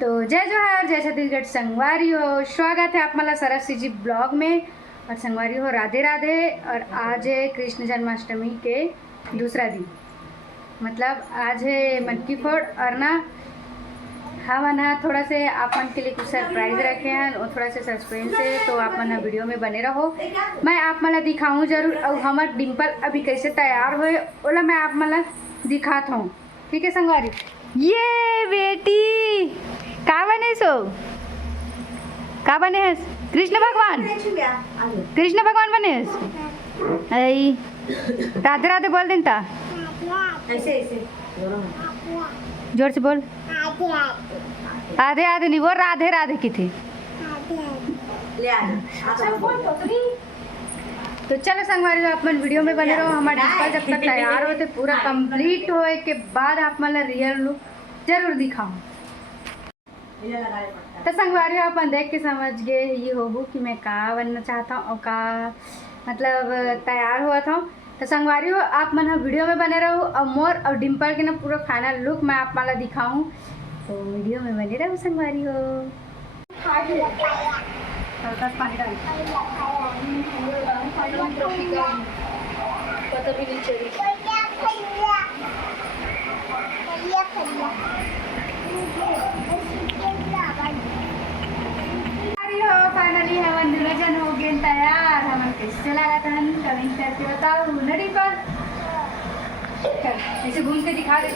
तो जय जोहार, जय छत्तीसगढ़ संगवारी हो। स्वागत है आप मला सरस जी ब्लॉग में। और संगवारी हो, राधे राधे। और आज है कृष्ण जन्माष्टमी के दूसरा दिन, मतलब आज है मटकी फोड़। और ना हम ना थोड़ा से आप मन के लिए कुछ सरप्राइज रखे हैं और थोड़ा से सस्पेंस है, तो आप मन वीडियो में बने रहो। मैं आप मला दिखाऊँ जरूर। और हमार डिम्पल अभी कैसे तैयार हुए ओला मैं आप मला दिखाता हूँ, ठीक है संगवारी। ये बेटी का बने सो का बने है? कृष्ण भगवान, कृष्ण भगवान बने है। आई राधे राधे बोल दिन ता ऐसे ऐसे जोर से बोल। आधे आधे नहीं बोल, राधे राधे की थी। तो चलो संगवारी अपन वीडियो में बने रहो। हमारे डिम्पल जब तक तैयार होते पूरा कंप्लीट होए के बाद आप मतलब रियल लुक जरूर दिखाऊं। तो संगवारी अपन देख के समझ गए ये होबू कि मैं का बनना चाहता हूँ और का मतलब तैयार हुआ था। तो संगवारी हो आप मन वीडियो में बने रहो और मोर और डिम्पल के ना पूरा फाइनल लुक मैं आप मला दिखाऊं। तो वीडियो में बने रहो संगवारी हो। पता भी नहीं चली। फाइनली हम दुल्हन हो गए तैयार। हमें कैसे लगा था कमेंट करके बताओ नड़ी पर। ऐसे घूम के दिखा दे,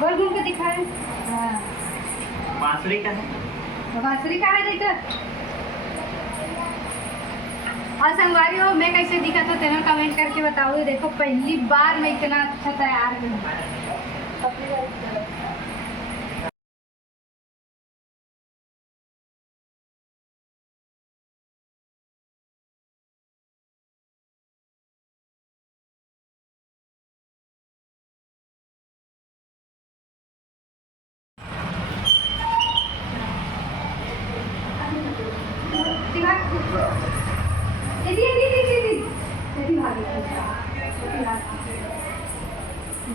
गोल घूम के दिखा दे। हाँ बांसुरी का है, बांसुरी का है देखो। और संगवारी हो मैं कैसे दिखा था तेना कमेंट करके बताओ। ये देखो पहली बार मैं इतना अच्छा तैयार हूँ।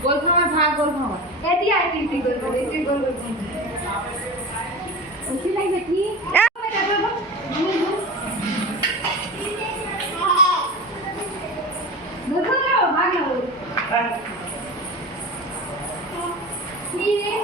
गोल भाव भाग गोल भाव ऐसी आई थी गोल गोल ऐसी गोल गोल उसी नहीं देखी। गोल गोल ना भाग ना बोल ये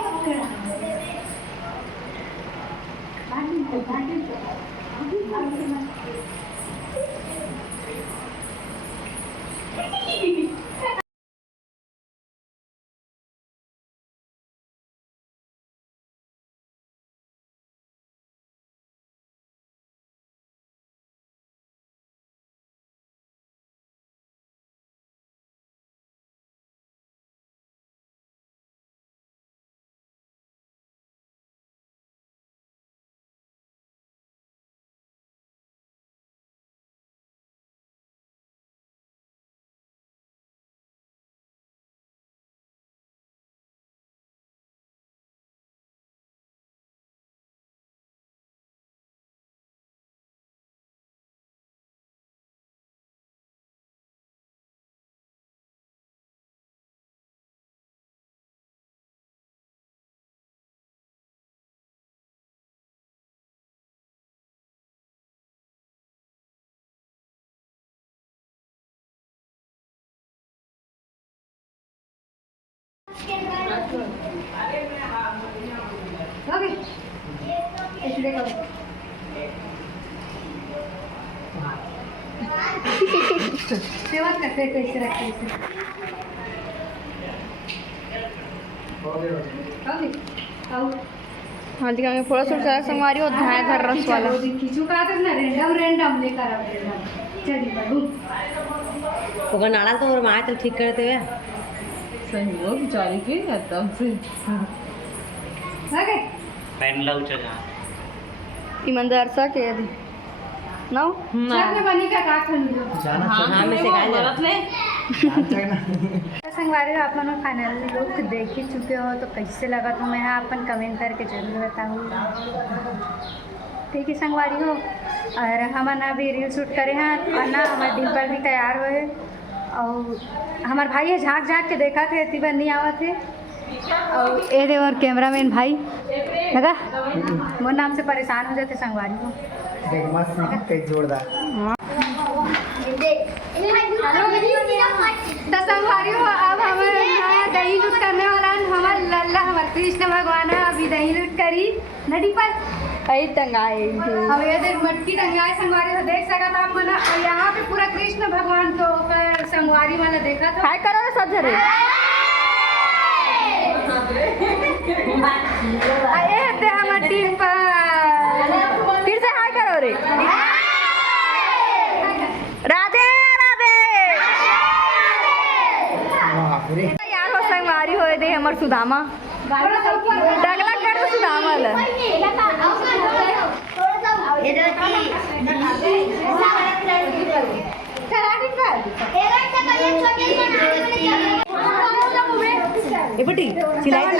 ओके ऐसे देखो। सेवा करते कैसे रखते हैं हाँ जी हमें थोड़ा सा संगवारी और धाय घर रस वाला खींचू का ना रैंडम रैंडम लेकर आते हैं। चलिए बढ़ू होगा नाला तो और माँ तो ठीक करते हुए सही हो बेचारी के एकदम से ओके पैन लाउ चला ईमानदार सा के यदि ना चार में बनी का काट लो। हाँ में से गलत नहीं संगवारी हो आप लोग फाइनल लुक देख ही चुके हो, तो कैसे लगा तो मैं अपन कमेंट करके जरूर बताऊँ। ठीक है संगवारी हो। और हम ना भी रील शूट करे हैं और ना हमारे डिम्पल भी तैयार हुए और हमारे भाई है झाँक झाँक के देखा थे इतनी बार नहीं आवा थे। और ये दे और कैमरामैन भाई लगा मोर नाम से परेशान हो जाते संगवारी को देख मस्त तेज जोरदार। तो संगवारी हो अब हमें नया दही लूट करने वाला है हमार लल्ला हमार कृष्ण भगवान अभी दही लूट करी नदी पर कई टंगाए अब ये देख मटकी टंगाए संगवारी हो देख सकत आप मना और यहाँ पे पूरा कृष्ण भगवान तो ऊपर संगवारी वाला देखा था हाय करो रे सब जरे आए ते हमार टीम पर फिर से हाय करो रे राधे राधे यार हो संगवारी होए दे हमर सुदामा डगला करो सुदामा ल ए बेटी चिल्लाई तो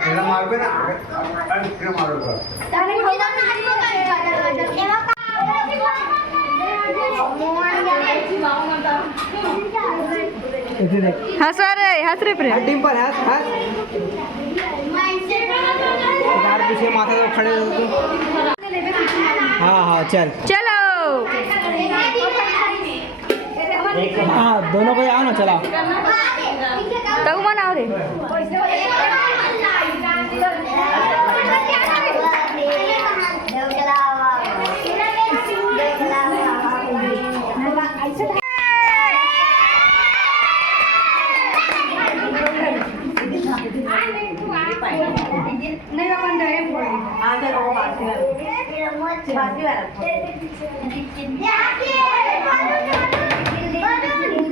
मेरा मारोगे ना अरे फिर मारोगे हंस रे हंस रे प्रेम डिम्पल हंस हंस यार पीछे माथा तो खड़े हो तुम। हाँ हाँ चल चलो हाँ दोनों को आओ ना चलाओ। तब मनाओ रे नहीं अपन डायरेक्ट बोल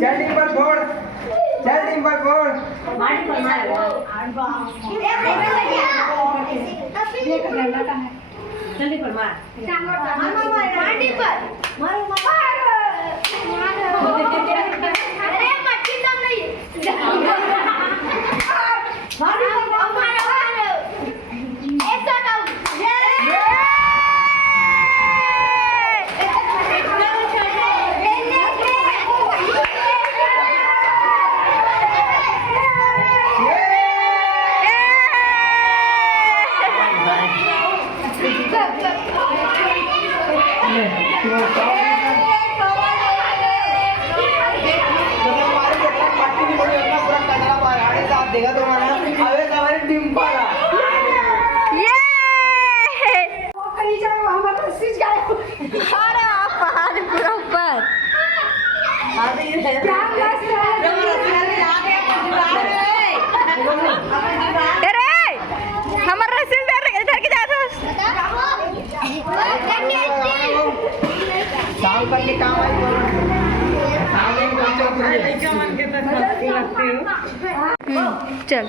चल डिम्पल फोड़ चल डिम्पल फोड़ जल्दी पर मार देगा तुम्हारा अबे तुम्हारे डिम्पल अरे आप पहाड़ पूरा ऊपर अरे हमारा रसीद इधर की जाता शाम करके काम आई चल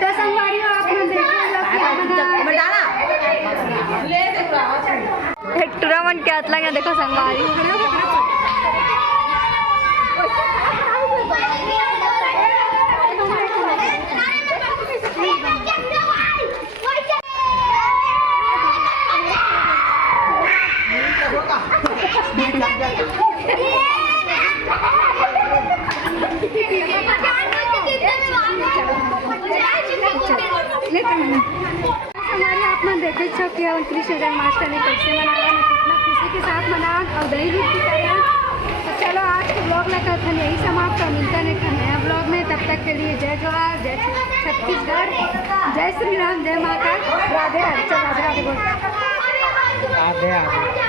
तो संगवारी हो आप मन एक टूर्नामेंट के अतला क्या देखो संगवारी हमारे आप मन देखे छो कि हम कृष्ण जन्माष्टमी कैसे मनाया कितना खुशी के साथ मनाया और दही भी करें। तो चलो आज के ब्लॉग में कथन यही समाप्त और मिलता है नया ब्लॉग में। तब तक के लिए जय जवाहर जय छत्तीसगढ़ जय श्री राम जय माता राधे राधे। चल राधे राधे बोल राधे राधे।